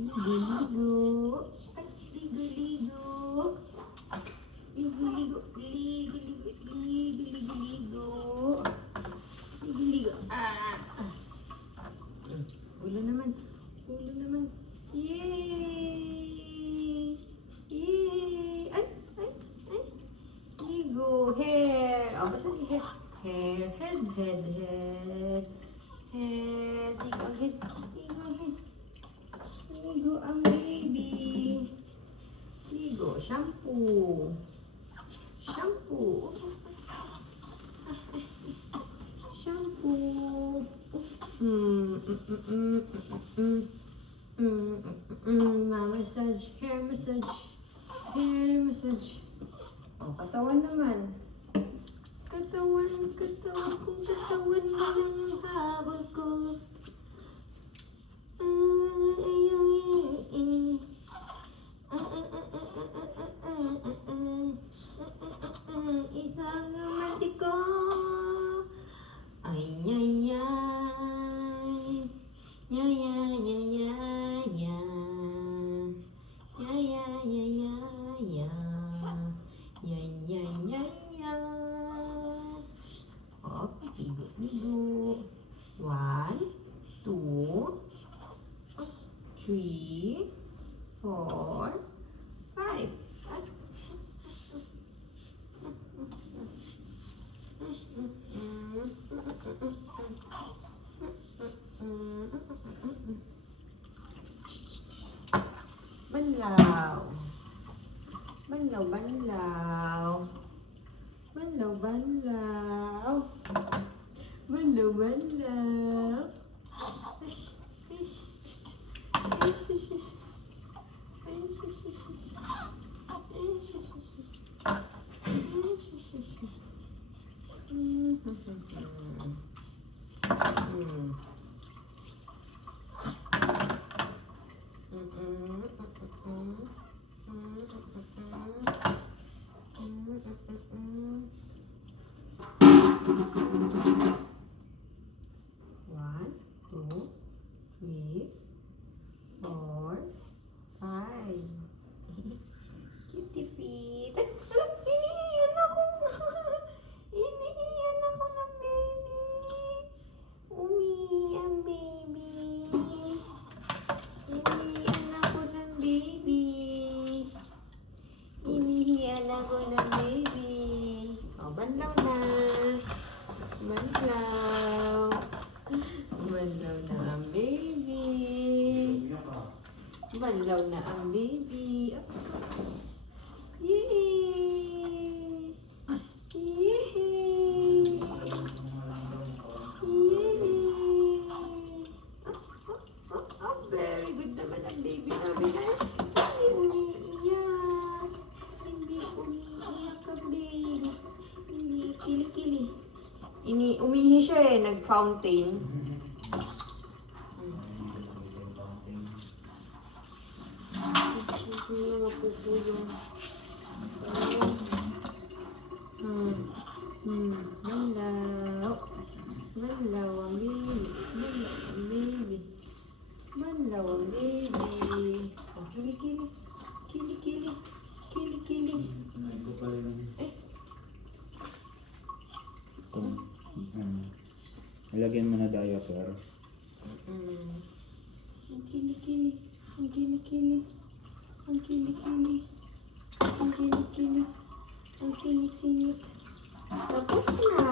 Ligo-ligo. Ay, ligo-ligo. Ligo-ligo. Ligo-ligo. Ligo-ligo. Ulo naman. Ulo naman. Yay! Yay! Ay! Ay! Ay! Ligo. Hair. Oh, basta ni hair. Hair. Head. Head. Head. Head. Ligo ang head. Ligo ang head. Ligo ang baby. Ligo. Shampoo. Shampoo. Shampoo. Massage. Hair massage. Hair massage. Oh, katawan naman. Katawan. Katawan. Kung katawan mo lang ang habol ko. Isang romantiko. Ay, ay, ay. Ya, ya, ya, ya, ya. Ya, ya, ya, ya, ya. Ya, ya, ya, ya. Oh, ligo-ligo. 1, 2, 3, 4, 5. Banlaw. Banlaw, banlaw. Banlaw, banlaw. Banlaw, banlaw. One, two, three, 4, 5. Cutie feet. Inihiyan ako. Inihiyan ako ng baby. Ang baby. Inihiyan ako ng baby. Inihiyan ako ng baby. O, banlaw na. Banlaw. Banlaw na ang baby. Banlaw na ang baby. Yay! Yay! Yay! Very good naman ang baby namin. Hindi umiiyak. Hindi umiiyak ang baby. Hindi kili-kili. Umihi siya eh, nag-fountain. Mga pupulong. Banlaw. Banlaw ang baby. Banlaw ang baby. Banlaw ang baby. Oh, kili-kili. Kili-kili. Kili-kili. Eh. Lagyan mo na diaper. Ang kili-kili. Ang kili-kili. Ang kili-kili. Ang kili-kili. Ang singit-singit. Tapos na.